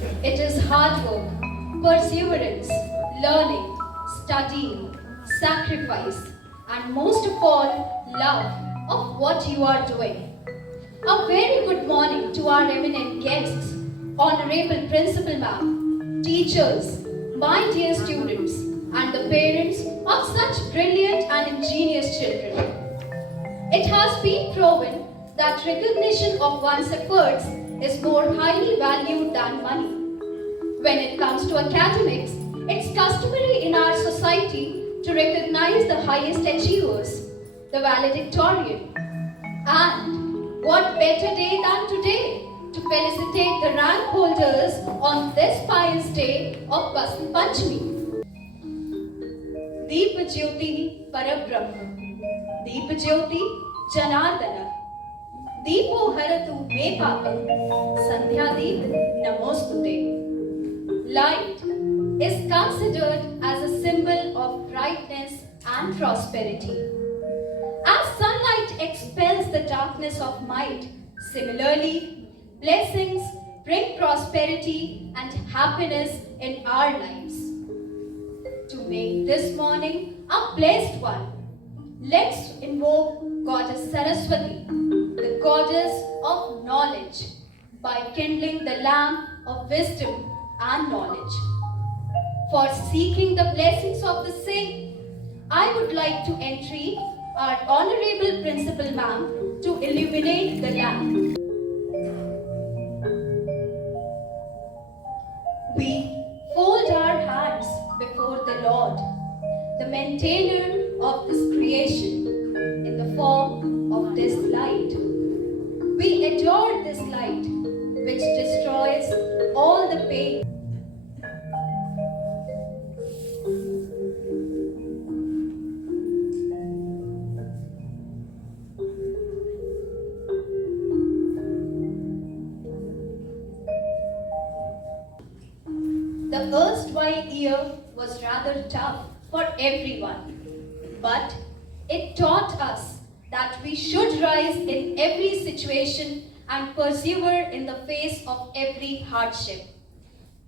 It is hard work, perseverance, learning, studying, sacrifice, and most of all, love of what you are doing. A very good morning to our eminent guests, Honorable Principal Ma'am, teachers, my dear students, and the parents of such brilliant and ingenious children. It has been proven that recognition of one's efforts is more highly valued than money. When it comes to academics, it's customary in our society to recognize the highest achievers, the valedictorian. And what better day than today to felicitate the rank holders on this pious day of Basant Panchami. Deep Jyoti Parabrahma, Deep Jyoti Janardana, Deepo Haratu Me Papam, Sandhya Deep Namostute. Light is considered as a symbol of brightness and prosperity. As sunlight expels the darkness of night, similarly, blessings bring prosperity and happiness in our lives. To make this morning a blessed one, let's invoke Goddess Saraswati, the goddess of knowledge, by kindling the lamp of wisdom and knowledge. For seeking the blessings of the same, I would like to entreat our Honorable Principal Ma'am to illuminate the lamp. We fold our hands before the Lord, the maintainer of this creation, in the form of this light. We adore this light, which destroys all the pain. The erstwhile year was rather tough for everyone, but it taught us that we should rise in every situation and persevere in the face of every hardship.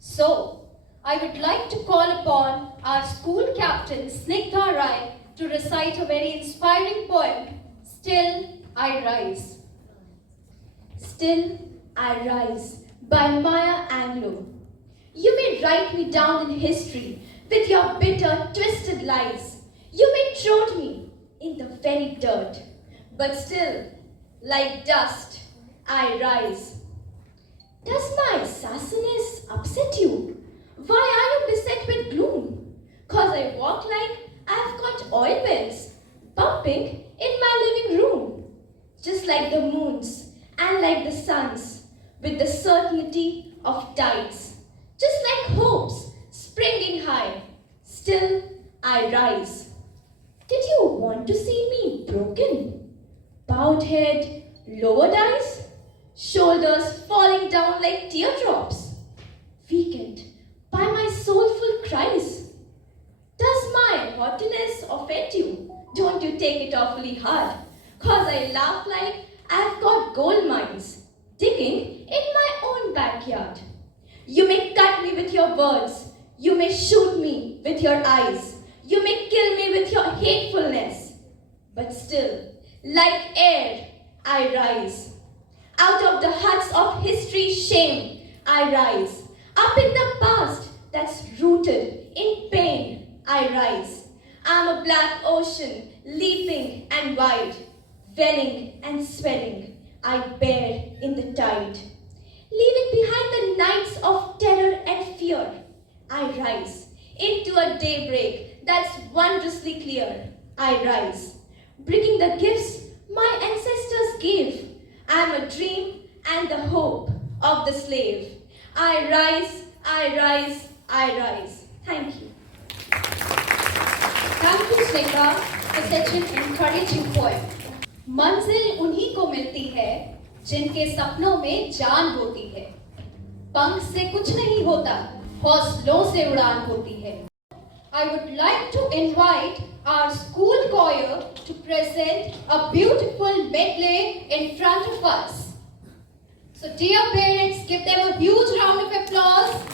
So, I would like to call upon our school captain Snigdha Rai to recite a very inspiring poem, Still I Rise. Still I Rise by Maya Angelou. You may write me down in history with your bitter, twisted lies. You may trod me in the very dirt, but still, like dust, I rise. Does my sassiness upset you? Why are you beset with gloom? 'Cause I walk like I've got oil wells pumping in my living room, just like the moons and like the suns, with the certainty of tides. Just like hopes springing high, still I rise. Did you want to see me broken? Bowed head, lowered eyes, shoulders falling down like teardrops, weakened by my soulful cries. Does my haughtiness offend you? Don't you take it awfully hard, 'cause I laugh like I've got gold mines digging in my own backyard. You may cut me with your words, you may shoot me with your eyes, you may kill me with your hatefulness, but still, like air, I rise. Out of the huts of history's shame, I rise. Up in the past that's rooted in pain, I rise. I'm a black ocean, leaping and wide, welling and swelling, I bear in the tide. Leaving behind the nights of terror and fear, I rise. Into a daybreak that's wondrously clear, I rise. Bringing the gifts my ancestors gave, I'm a dream and the hope of the slave. I rise, I rise, I rise. Thank you. Thank you, Snigdha, for such an encouraging poem. मंजिल उन्हीं को मिलती है जिनके सपनों में जान होती है। पंख से कुछ नहीं होता, हौसलों से उड़ान होती है। I would like to invite our school choir to present a beautiful medley in front of us. So dear parents, give them a huge round of applause.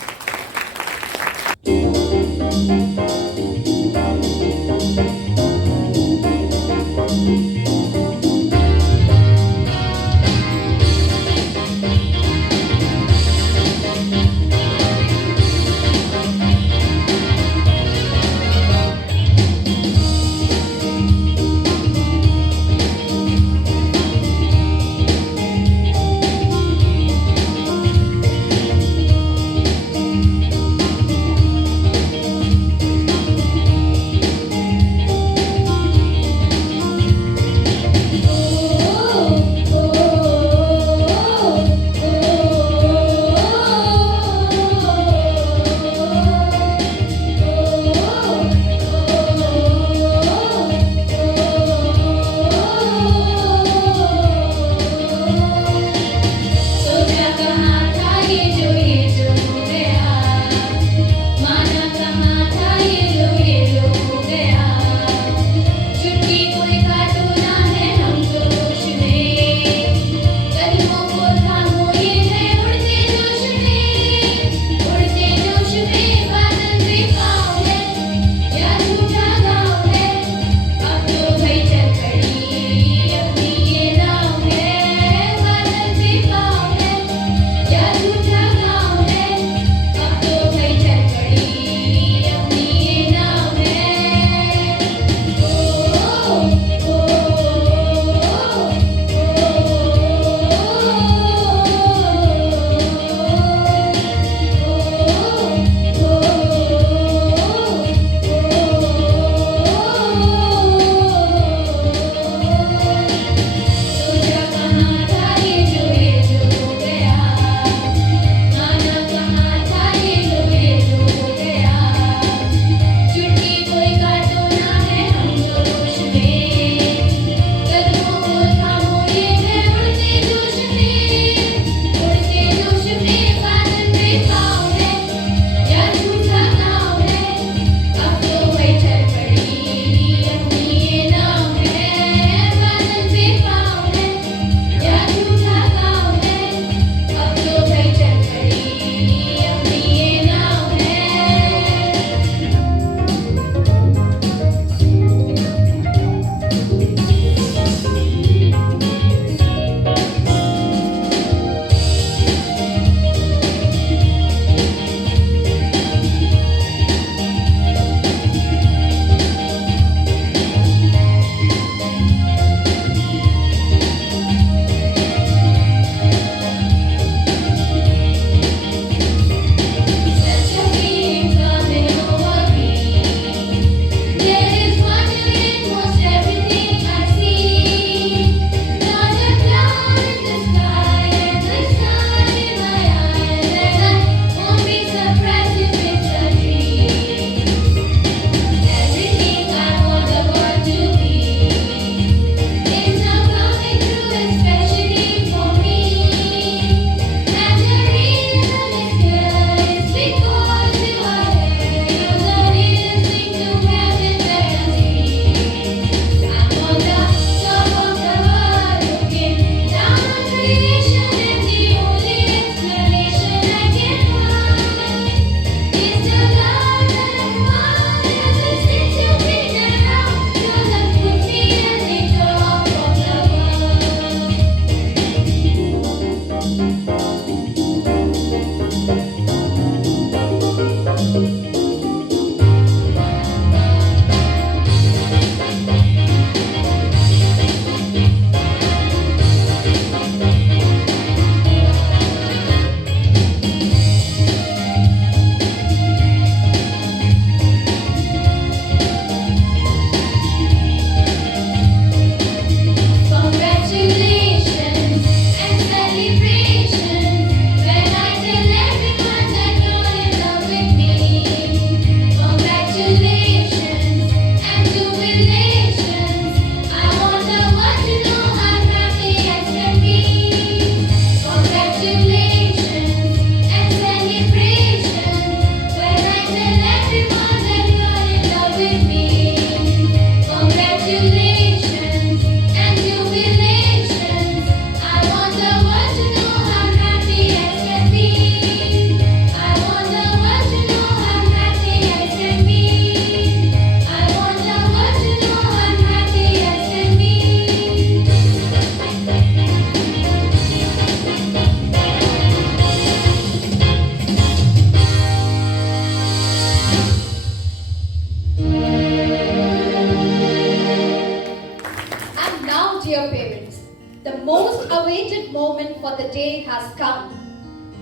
awaited moment for the day has come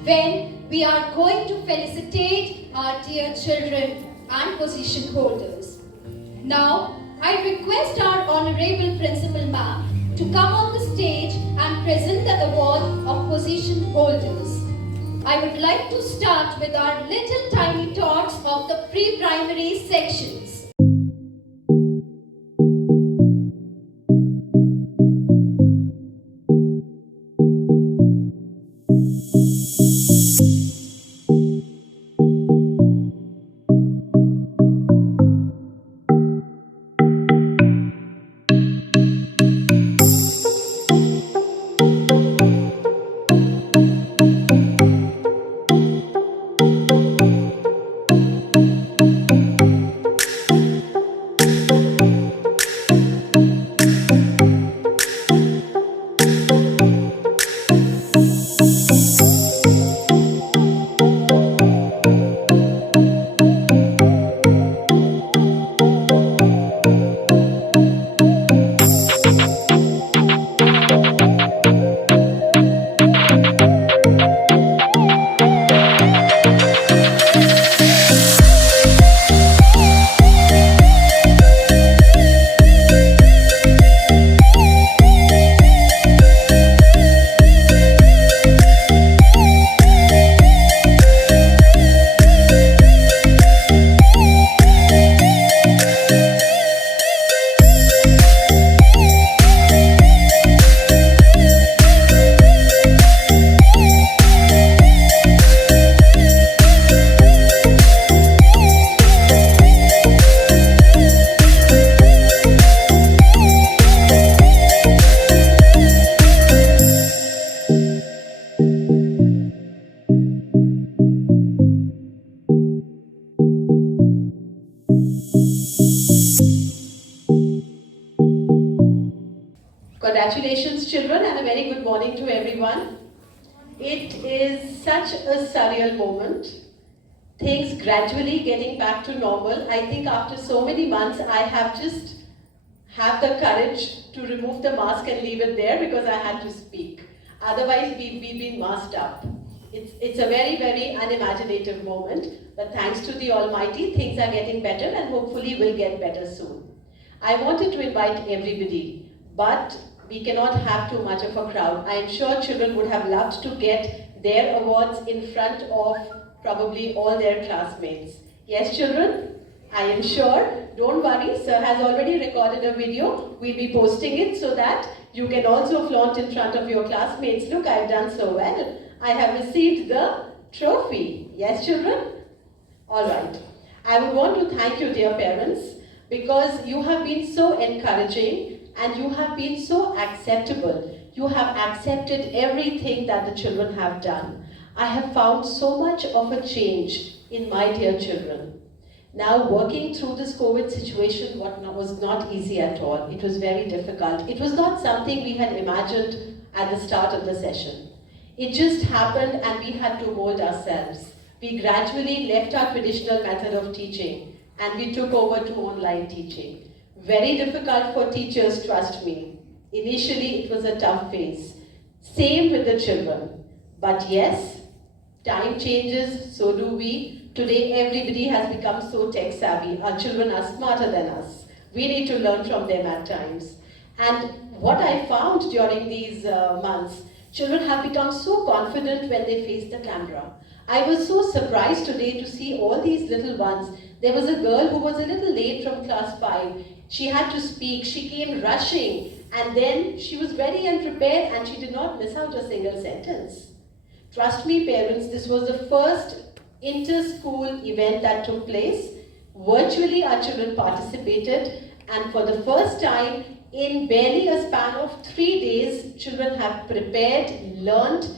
when we are going to felicitate our dear children and position holders. Now, I request our Honorable Principal Ma'am to come on the stage and present the award of position holders. I would like to start with our little tiny tots of the pre-primary sections. Congratulations, children, and a very good morning to everyone. It is such a surreal moment. Things gradually getting back to normal. I think after so many months, I have just have the courage to remove the mask and leave it there because I had to speak. Otherwise, we've been masked up. It's a very, very unimaginative moment, but thanks to the Almighty, things are getting better and hopefully will get better soon. I wanted to invite everybody, but we cannot have too much of a crowd. I am sure children would have loved to get their awards in front of probably all their classmates. Yes, children? I am sure. Don't worry, sir has already recorded a video. We'll be posting it so that you can also flaunt in front of your classmates. Look, I've done so well. I have received the trophy. Yes, children? All right. I would want to thank you, dear parents, because you have been so encouraging and you have been so acceptable. You have accepted everything that the children have done. I have found so much of a change in my dear children. Now, working through this COVID situation was not easy at all. It was very difficult. It was not something we had imagined at the start of the session. It just happened and we had to mold ourselves. We gradually left our traditional method of teaching and we took over to online teaching. Very difficult for teachers, trust me. Initially, it was a tough phase. Same with the children. But yes, time changes, so do we. Today, everybody has become so tech savvy. Our children are smarter than us. We need to learn from them at times. And what I found during these months, children have become so confident when they face the camera. I was so surprised today to see all these little ones. There was a girl who was a little late from class 5. She had to speak, she came rushing, and then she was ready and prepared and she did not miss out a single sentence. Trust me, parents, this was the first inter-school event that took place. Virtually, our children participated, and for the first time, in barely a span of 3 days, children have prepared, learned,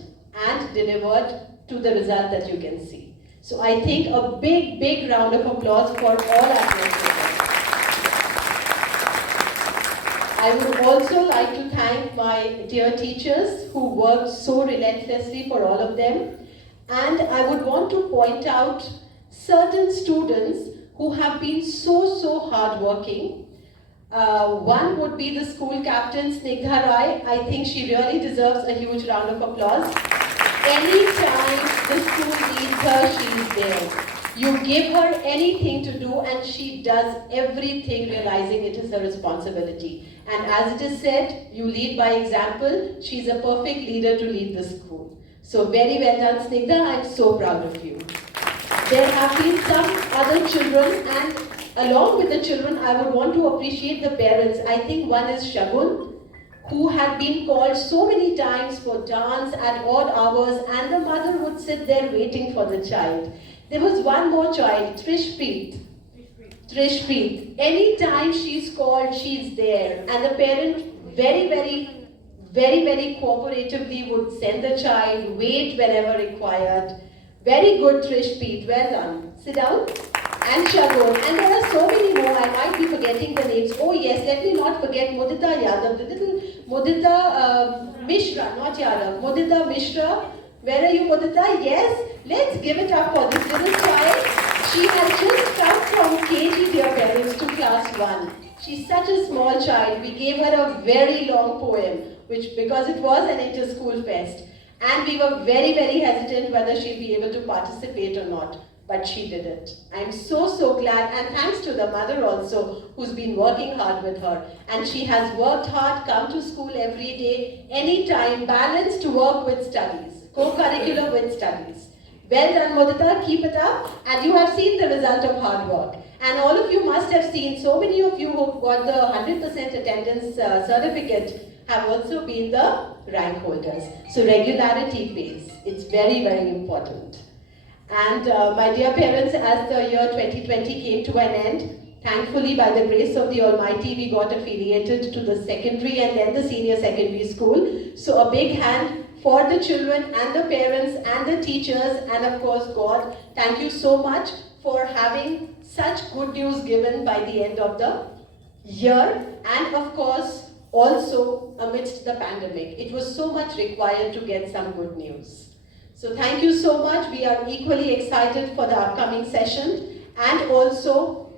and delivered to the result that you can see. So I think a big, big round of applause for all our children. I would also like to thank my dear teachers who worked so relentlessly for all of them. And I would want to point out certain students who have been so hardworking. One would be the school captain, Snigdha Rai. I think she really deserves a huge round of applause. Anytime the school needs her, she is there. You give her anything to do and she does everything realizing it is her responsibility. And as it is said, you lead by example. She's a perfect leader to lead the school. So very well done, Snigdha. I'm so proud of you. There have been some other children, and along with the children, I would want to appreciate the parents. I think one is Shagun, who had been called so many times for dance at odd hours, and the mother would sit there waiting for the child. There was one more child, Trishpreet. Trishpreet. Anytime she's called, she's there. And the parent very cooperatively would send the child, wait whenever required. Very good, Trishpreet. Well done. Sit down. And Shagun. And there are so many more. I might be forgetting the names. Oh yes, let me not forget Mudita Yadav. The little Mudita Mishra, not Yadav. Mudita Mishra. Where are you, Mudita? Yes. Let's give it up for this little child. She has just come from KG, dear parents, to class 1. She's such a small child. We gave her a very long poem, because it was an inter-school fest. And we were very hesitant whether she'd be able to participate or not. But she did it. I'm so glad, and thanks to the mother also, who's been working hard with her. And she has worked hard, come to school every day, anytime, balanced work with studies, co-curricular with studies. Well done, Mudita, keep it up. And you have seen the result of hard work. And all of you must have seen, so many of you who got the 100% attendance certificate have also been the rank holders. So regularity pays. It's very important. And my dear parents, as the year 2020 came to an end, thankfully by the grace of the Almighty, we got affiliated to the secondary and then the senior secondary school. So a big hand for the children and the parents and the teachers and of course God. Thank you so much for having such good news given by the end of the year, and of course also amidst the pandemic. It was so much required to get some good news. So thank you so much. We are equally excited for the upcoming session, and also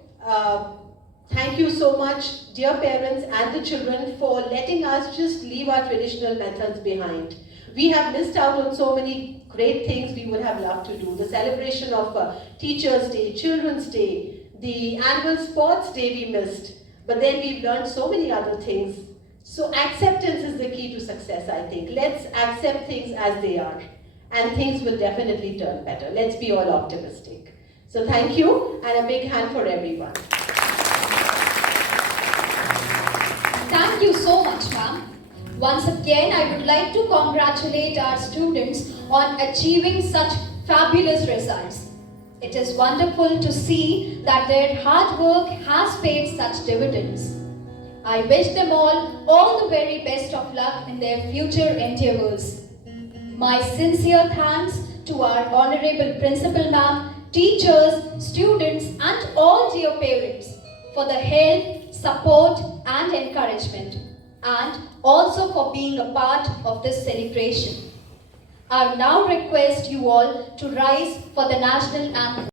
thank you so much, dear parents and the children, for letting us just leave our traditional methods behind. We have missed out on so many great things we would have loved to do. The celebration of Teachers' Day, Children's Day, the annual sports day we missed. But then we've learned so many other things. So acceptance is the key to success, I think. Let's accept things as they are. And things will definitely turn better. Let's be all optimistic. So thank you, and a big hand for everyone. Thank you so much, ma'am. Once again, I would like to congratulate our students on achieving such fabulous results. It is wonderful to see that their hard work has paid such dividends. I wish them all the very best of luck in their future endeavors. My sincere thanks to our Honorable Principal Ma'am, teachers, students and all dear parents for the help, support and encouragement, and also for being a part of this celebration. I now request you all to rise for the national anthem.